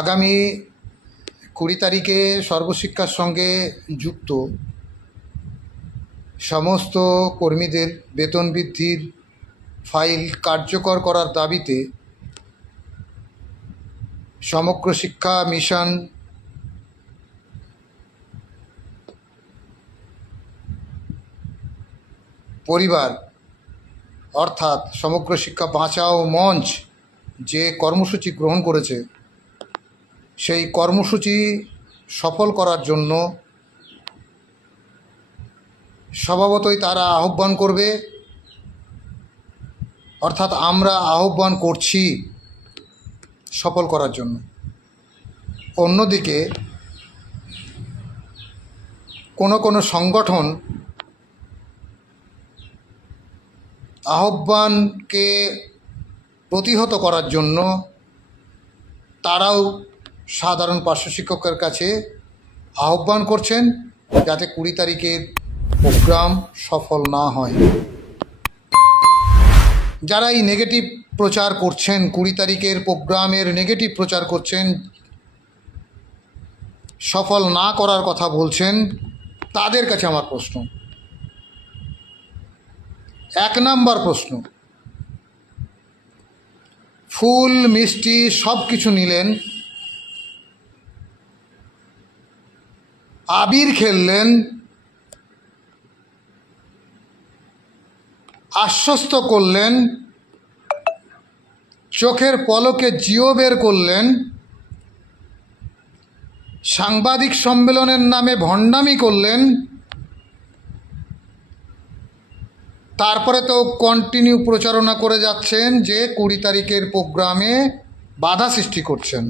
আগামী 20 তারিখে সর্বশিক্ষার সঙ্গে যুক্ত সমস্ত কর্মীদের বেতন বৃদ্ধির ফাইল কার্যকর করার দাবিতে সমগ্র শিক্ষা মিশন পরিবার অর্থাৎ সমগ্র শিক্ষা বাঁচাও মঞ্চ যে কর্মসূচি গ্রহণ করেছে সেই কর্মসূচি সফল করার জন্য স্বভাবতই তারা আহ্বান করবে, অর্থাৎ আমরা আহ্বান করছি সফল করার জন্য। অন্যদিকে কোনো সংগঠন আহ্বানকে প্রতিহত করার জন্য তারাও সাধারণ পার্শ্ব শিক্ষকের কাছে আহ্বান করছেন যাতে 20 তারিখের প্রোগ্রাম সফল না হয়। যারা এই নেগেটিভ প্রচার করছেন, 20 তারিখের প্রোগ্রামের নেগেটিভ প্রচার করছেন, সফল না করার কথা বলছেন, তাদের কাছে আমার প্রশ্ন, 1 নম্বর প্রশ্ন, ফুল মিষ্টি সব কিছু নিলেন, আবির খেললেন, আশ্বস্ত করলেন, চোখের পলকে জিও বের করলেন, সাংবাদিক সম্মেলনের নামে ভণ্ডামি করলেন, তারপরে তো কন্টিনিউ প্রচারণা করে যাচ্ছেন যে 20 তারিখের প্রোগ্রামে বাধা সৃষ্টি করছেন।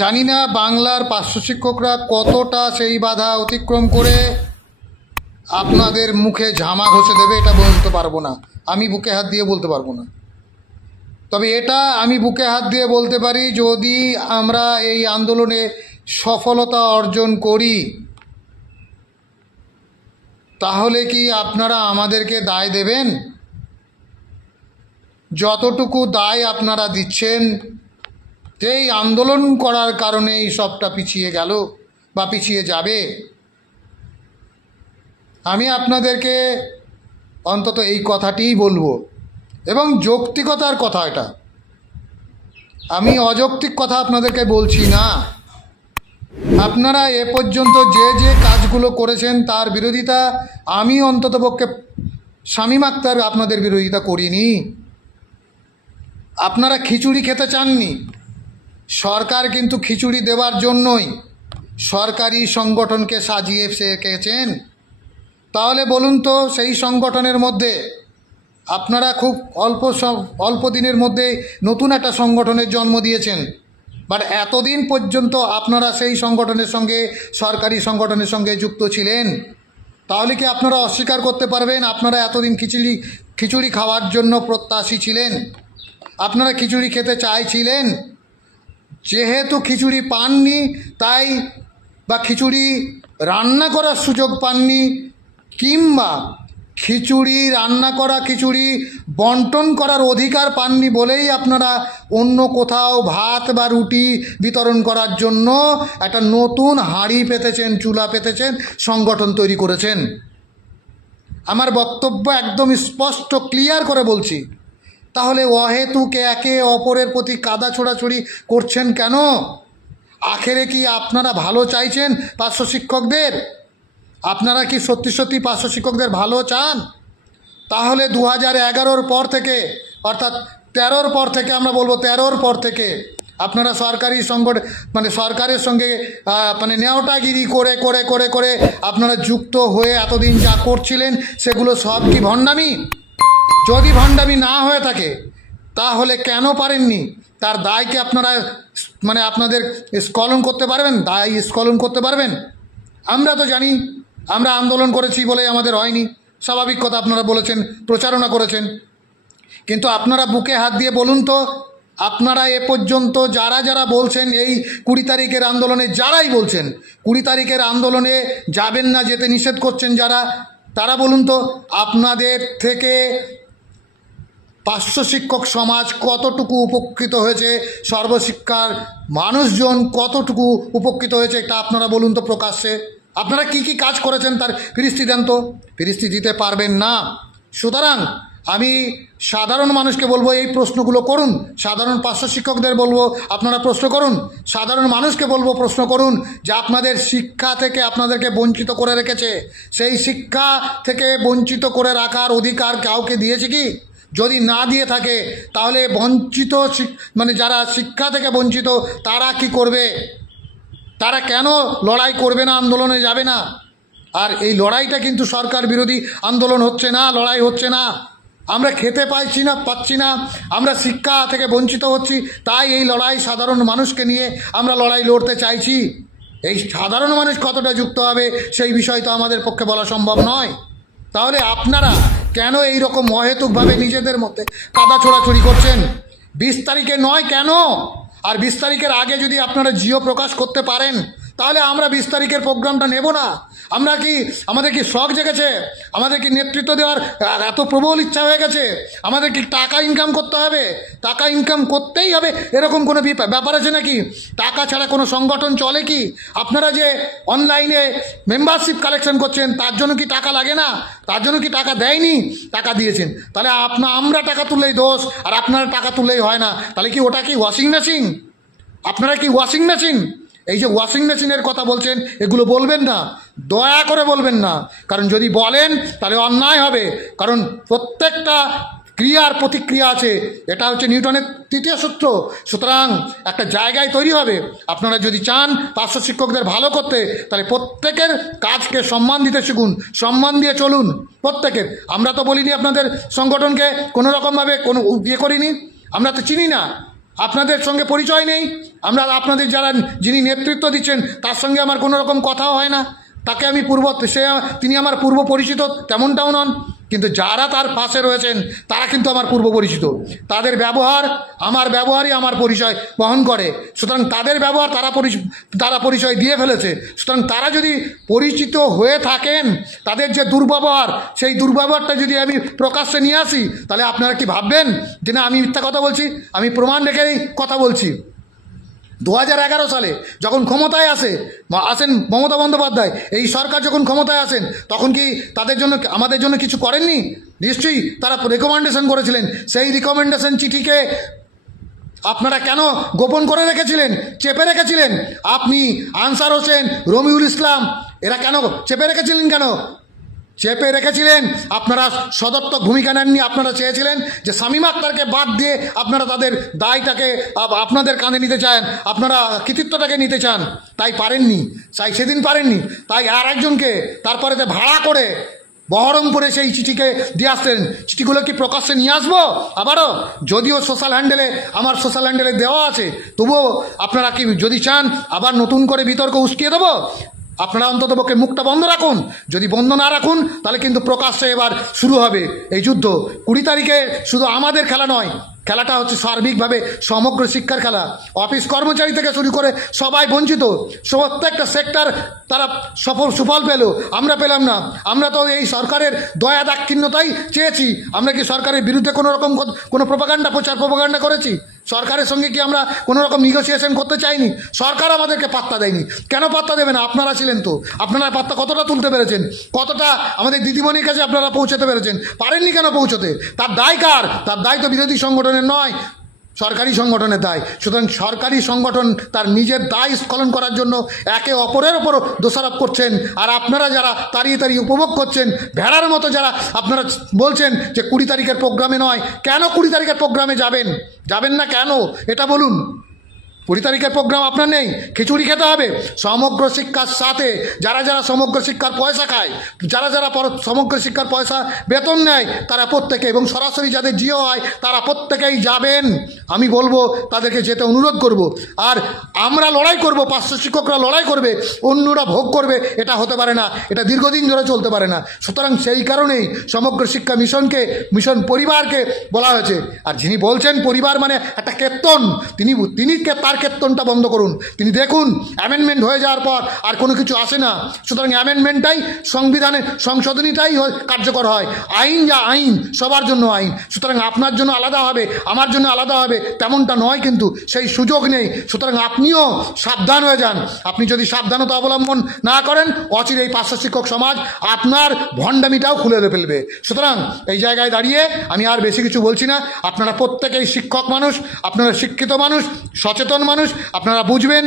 জানি না বাংলার পার্শ্ব শিক্ষকরা কতটা সেই বাধা অতিক্রম করে আপনাদের মুখে ঝামা ঘষে দেবে এটা বলতে পারবো না, আমি বুকে হাত দিয়ে বলতে পারবো না। তবে এটা আমি বুকে হাত দিয়ে বলতে পারি, যদি আমরা এই আন্দোলনে সফলতা অর্জন করি তাহলে কি আপনারা আমাদেরকে দায় দেবেন? যতটুকু দায় আপনারা দিচ্ছেন এই আন্দোলন করার কারণেই সবটা পিছিয়ে গেল বা পিছিয়ে যাবে, আমি আপনাদেরকে অন্তত এই কথাটিই বলবো। এবং যৌক্তিকতার কথা, এটা আমি অযৌক্তিক কথা আপনাদেরকে বলছি না। আপনারা এ পর্যন্ত যে কাজগুলো করেছেন তার বিরোধিতা আমি অন্ততপক্ষে শামীম আক্তার আপনাদের বিরোধিতা করিনি। আপনারা খিচুড়ি খেতে চাননি, সরকার কিন্তু খিচুড়ি দেওয়ার জন্যই সরকারি সংগঠনকে সাজিয়ে রেখেছেন। তাহলে বলুন তো, সেই সংগঠনের মধ্যে আপনারা খুব অল্প দিনের মধ্যে নতুন একটা সংগঠনের জন্ম দিয়েছেন, বাট এতদিন পর্যন্ত আপনারা সেই সংগঠনের সঙ্গে, সরকারি সংগঠনের সঙ্গে যুক্ত ছিলেন। তাহলে কি আপনারা অস্বীকার করতে পারবেন আপনারা এতদিন খিচুড়ি খাওয়ার জন্য প্রত্যাশী ছিলেন, আপনারা খিচুড়ি খেতে চাইছিলেন? যেহেতু খিচুড়ি পাননি তাই, বা খিচুড়ি রান্না করার সুযোগ পাননি, কিংবা খিচুড়ি রান্না করা খিচুড়ি বন্টন করার অধিকার পাননি বলেই আপনারা অন্য কোথাও ভাত বা রুটি বিতরণ করার জন্য একটা নতুন হাঁড়ি পেতেছেন, চুলা পেতেছেন, সংগঠন তৈরি করেছেন। আমার বক্তব্য একদম স্পষ্ট ক্লিয়ার করে বলছি। তাহলে অহেতুক একে অপরের প্রতি কাদা ছোড়াছুড়ি করছেন কেন? আখেরে কি আপনারা ভালো চাইছেন পার্শ্ব শিক্ষকদের? আপনারা কি সত্যি সত্যি পার্শ্ব শিক্ষকদের ভালো চান? তাহলে 2011-র পর থেকে, অর্থাৎ 13-র পর থেকে, আমরা বলবো 13-র পর থেকে আপনারা সরকারি সরকারের সঙ্গে নেওটাগিরি করে করে করে করে আপনারা যুক্ত হয়ে এতদিন যা করছিলেন সেগুলো সব কি ভণ্ডামি? যদি ভণ্ডামি না হয়ে থাকে তাহলে কেন পারেননি? তার দায়কে আপনারা আপনাদের স্খলন করতে পারবেন, দায় স্খলন করতে পারবেন? আমরা তো জানি আমরা আন্দোলন করেছি বলে আমাদের হয়নি, স্বাভাবিক কথা, আপনারা বলেছেন, প্রচারণা করেছেন। কিন্তু আপনারা বুকে হাত দিয়ে বলুন তো, আপনারা এ পর্যন্ত যারা বলছেন এই 20 তারিখের আন্দোলনে, যারাই বলছেন 20 তারিখের আন্দোলনে যাবেন না, যেতে নিষেধ করছেন যারা, তারা বলুন তো আপনাদের থেকে 500 শিক্ষক সমাজ কতটুকু উপকৃত হয়েছে, সর্বশিক্ষার মানুষজন কতটুকু উপকৃত হয়েছে, এটা আপনারা বলুন তো প্রকাশ্যে। আপনারা কি কি কাজ করেছেন তার ফিরিস্তি দেন তো। ফিরিস্তি দিতে পারবেন না। সুতরাং আমি সাধারণ মানুষকে বলবো এই প্রশ্নগুলো করুন। সাধারণ 500 শিক্ষকদের বলবো আপনারা প্রশ্ন করুন। সাধারণ মানুষকে বলবো প্রশ্ন করুন যে আপনাদের শিক্ষা থেকে আপনাদেরকে বঞ্চিত করে রেখেছে, সেই শিক্ষা থেকে বঞ্চিত করে রাখার অধিকার কাউকে দিয়েছে কি? যদি না দিয়ে থাকে তাহলে বঞ্চিত মানে যারা শিক্ষা থেকে বঞ্চিত তারা কি করবে? তারা কেন লড়াই করবে না, আন্দোলনে যাবে না? আর এই লড়াইটা কিন্তু সরকার বিরোধী আন্দোলন হচ্ছে না, লড়াই হচ্ছে না। আমরা খেতে পাচ্ছি না, আমরা শিক্ষা থেকে বঞ্চিত হচ্ছি, তাই এই লড়াই সাধারণ মানুষকে নিয়ে আমরা লড়াই লড়তে চাইছি। এই সাধারণ মানুষ কতটা যুক্ত হবে সেই বিষয় তো আমাদের পক্ষে বলা সম্ভব নয়। তাহলে আপনারা কেন এই রকম অহেতুকভাবে নিজেদের মধ্যে কাদা ছোড়াছুড়ি করছেন? 20 তারিখে নয় কেন? আর 20 তারিখের আগে যদি আপনারা জিও প্রকাশ করতে পারেন তাহলে আমরা 20 তারিখের প্রোগ্রামটা নেব না। আমাদের কি শখ জেগেছে? আমাদের কি নেতৃত্ব দেওয়ার এত প্রবল ইচ্ছা হয়ে গেছে? আমাদের কি টাকা ইনকাম করতে হবে? টাকা ইনকাম করতেই হবে এরকম কোনো ব্যাপার আছে নাকি? টাকা ছাড়া কোনো সংগঠন চলে কি? আপনারা যে অনলাইনে মেম্বারশিপ কালেকশন করছেন তার জন্য কি টাকা লাগে না? তার জন্য কি টাকা দেয়নি? টাকা দিয়েছেন। তাহলে আমরা টাকা তুললেই দোষ আর আপনারা টাকা তুললেই হয় না? তাহলে কি ওটা কি ওয়াশিং মেশিন? আপনারা কি ওয়াশিং মেশিন? এই যে ওয়াশিং মেশিনের কথা বলছেন এগুলো বলবেন না, দয়া করে বলবেন না। কারণ যদি বলেন তাহলে অন্যায় হবে। কারণ প্রত্যেকটা ক্রিয়ার প্রতিক্রিয়া আছে, এটা হচ্ছে নিউটনের 3য় সূত্র। সুতরাং একটা জায়গায় তৈরি হবে। আপনারা যদি চান 500 শিক্ষকদের ভালো করতে তাহলে প্রত্যেকের কাজকে সম্মান দিতে শিখুন, সম্মান দিয়ে চলুন প্রত্যেকের। আমরা তো বলিনি আপনাদের সংগঠনকে কোনো রকমভাবে কোনো ইয়ে করিনি, আমরা তো চিনি না, আপনাদের সঙ্গে পরিচয় নেই। আপনাদের যিনি নেতৃত্ব দিচ্ছেন তার সঙ্গে আমার কোনো রকম কথাও হয় না। তাকে আমি তিনি আমার পূর্ব পরিচিত তেমনটাও নন, কিন্তু যারা তার পাশে রয়েছেন তারা কিন্তু আমার পূর্ব পরিচিত। তাদের ব্যবহার আমার ব্যবহারই আমার পরিচয় বহন করে। সুতরাং তাদের ব্যবহার তারা পরিচয় দিয়ে ফেলেছে। সুতরাং তারা যদি পরিচিত হয়ে থাকেন, তাদের যে দুর্ব্যবহার সেই দুর্ব্যবহারটা যদি আমি প্রকাশ্যে নিয়ে আসি তাহলে আপনারা কি ভাববেন যে না আমি মিথ্যা কথা বলছি? আমি প্রমাণ রেখেই কথা বলছি। 2011 সালে যখন ক্ষমতায় আসেন মমতা বন্দ্যোপাধ্যায়, এই সরকার যখন ক্ষমতায় আসেন তখন কি আমাদের জন্য কিছু করেননি? নিশ্চয়ই তারা রেকমেন্ডেশন করেছিলেন। সেই রিকমেন্ডেশন চিঠিকে আপনারা কেন গোপন করে রেখেছিলেন, চেপে রেখেছিলেন? আপনি, আনসার হোসেন, রমিউল ইসলাম, এরা কেন চেপে রেখেছিলেন? চেপে রেখেছিলেন আপনারা সদর্থক ভূমিকা নেননি। আপনারা চেয়েছিলেন যে শামীম আক্তারকে বাদ দিয়ে আপনারা তাদের দায়টাকে আপনাদের কাঁধে নিতে চান, আপনারা কৃতিত্বটাকে নিতে চান, তাই পারেননি। সেদিন পারেননি, তাই আর একজনকে তারপরে ভাড়া করে বহরমপুরে সেই চিঠিকে দিয়ে আসতেন। চিঠিগুলো কি প্রকাশ্যে নিয়ে আসবো আবারও? যদিও আমার সোশ্যাল হ্যান্ডেলে দেওয়া আছে, তবুও আপনারা কি যদি চান আবার নতুন করে বিতর্ক উস্কিয়ে দেবো? আপনারা অন্ততপক্ষে মুখটা বন্ধ রাখুন। যদি বন্ধ না রাখুন তাহলে কিন্তু প্রকাশ্যে এবার শুরু হবে এই যুদ্ধ। 20 তারিখে শুধু আমাদের খেলা নয়, খেলাটা হচ্ছে সার্বিকভাবে সমগ্র শিক্ষার খেলা। অফিস কর্মচারী থেকে শুরু করে সবাই বঞ্চিত, প্রত্যেকটা সেক্টর তারা সুফল পেল, আমরা পেলাম না। আমরা তো এই সরকারের দয়া দাক্ষিণ্যতাই চেয়েছি। আমরা কি সরকারের বিরুদ্ধে কোনো প্রোপাগান্ডা করেছি? সরকারের সঙ্গে কি আমরা কোনো রকম নেগোসিয়েশন করতে চাইনি? সরকার আমাদেরকে পাত্তা দেয়নি। কেন পাত্তা দেবে না? আপনারা ছিলেন তো। আপনারা পাত্তা কতটা তুলতে পেরেছেন? কতটা আমাদের দিদিমণির কাছে আপনারা পৌঁছাতে পেরেছেন? পারেননি কেন পৌঁছতে? তার দায় কার? তার দায় তো বিরোধী সংগঠনের নয়, সরকারি সংগঠনের দায়। সুতরাং সরকারি সংগঠন তার নিজের দায় স্খলন করার জন্য একে অপরের ওপর দোষারোপ করছেন। আর আপনারা যারা তাড়িয়ে উপভোগ করছেন ভেড়ার মতো, যারা আপনারা বলছেন যে 20 তারিখের প্রোগ্রামে নয়, কেন 20 তারিখের প্রোগ্রামে যাবেন না কেন? এটা বলুন। 20 তারিখের প্রোগ্রাম আপনার নেই, খিচুড়ি খেতে হবে। সমগ্র শিক্ষার সাথে যারা সমগ্র শিক্ষার পয়সা খায়, যারা সমগ্র শিক্ষার পয়সা বেতন নেয়, তারা প্রত্যেকে, এবং সরাসরি যাদের জিও হয় তারা প্রত্যেকেই যাবেন। আমি বলবো তাদেরকে যেতে অনুরোধ করব। আর আমরা লড়াই করব, 500 শিক্ষকরা লড়াই করবে, অন্যরা ভোগ করবে, এটা হতে পারে না, এটা দীর্ঘদিন ধরে চলতে পারে না। সুতরাং সেই কারণেই সমগ্র শিক্ষা মিশন পরিবারকে বলা হয়েছে। আর যিনি বলছেন পরিবার মানে একটা কেতন, তিনি তার কীর্তনটা বন্ধ করুন। তিনি দেখুন অ্যামেন্ডমেন্ট হয়ে যাওয়ার পর আর কোনো কিছু আসে না, সুতরাং অ্যামেন্ডমেন্টটাই সংবিধানের সংশোধনীটাই কার্যকর হয়। আইন যা আইন, সবার জন্য আইন, সুতরাং আপনার জন্য আলাদা হবে, আমার জন্য আলাদা হবে তেমনটা নয়, কিন্তু সেই সুযোগ নেই। সুতরাং আপনিও সাবধান হয়ে যান। আপনি যদি সাবধানতা অবলম্বন না করেন, অচিরেই পার্শ্ব শিক্ষক সমাজ আপনার ভণ্ডামিটাও খুলে ফেলবে। সুতরাং এই জায়গায় দাঁড়িয়ে আমি আর বেশি কিছু বলছি না। আপনারা প্রত্যেকেই শিক্ষক মানুষ, আপনারা শিক্ষিত মানুষ, সচেতন মানুষ, আপনারা বুঝবেন।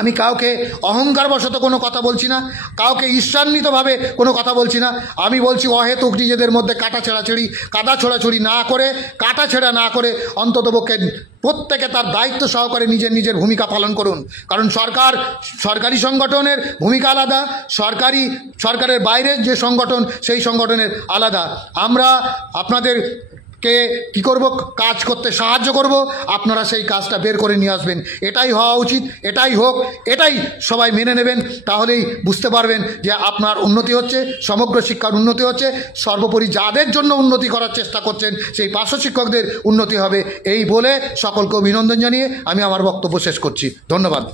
আমি কাউকে অহংকারবশত কোনো কথা বলছি না, কাউকে ঈর্ষান্বিতভাবে কোনো কথা বলছি না। আমি বলছি অহেতুক নিজেদের মধ্যে কাদা ছোড়াছড়ি না করে, কাটাছেঁড়া না করে অন্ততপক্ষে প্রত্যেকে তার দায়িত্ব সহকারে নিজের ভূমিকা পালন করুন। কারণ সরকারি সংগঠনের ভূমিকা আলাদা, সরকারের বাইরের যে সংগঠন সেই সংগঠনের আলাদা। আমরা আপনাদেরকে কি করব, কাজ করতে সাহায্য করব, আপনারা সেই কাজটা বের করে নিয়ে আসবেন। এটাই হওয়া উচিত, এটাই হোক, এটাই সবাই মেনে নেবেন। তাহলেই বুঝতে পারবেন যে আপনার উন্নতি হচ্ছে, সমগ্র শিক্ষার উন্নতি হচ্ছে। সর্বোপরি যাদের জন্য উন্নতি করার চেষ্টা করছেন সেই পার্শ্ব শিক্ষকদের উন্নতি হবে। এই বলে সকলকে অভিনন্দন জানিয়ে আমি আমার বক্তব্য শেষ করছি। ধন্যবাদ।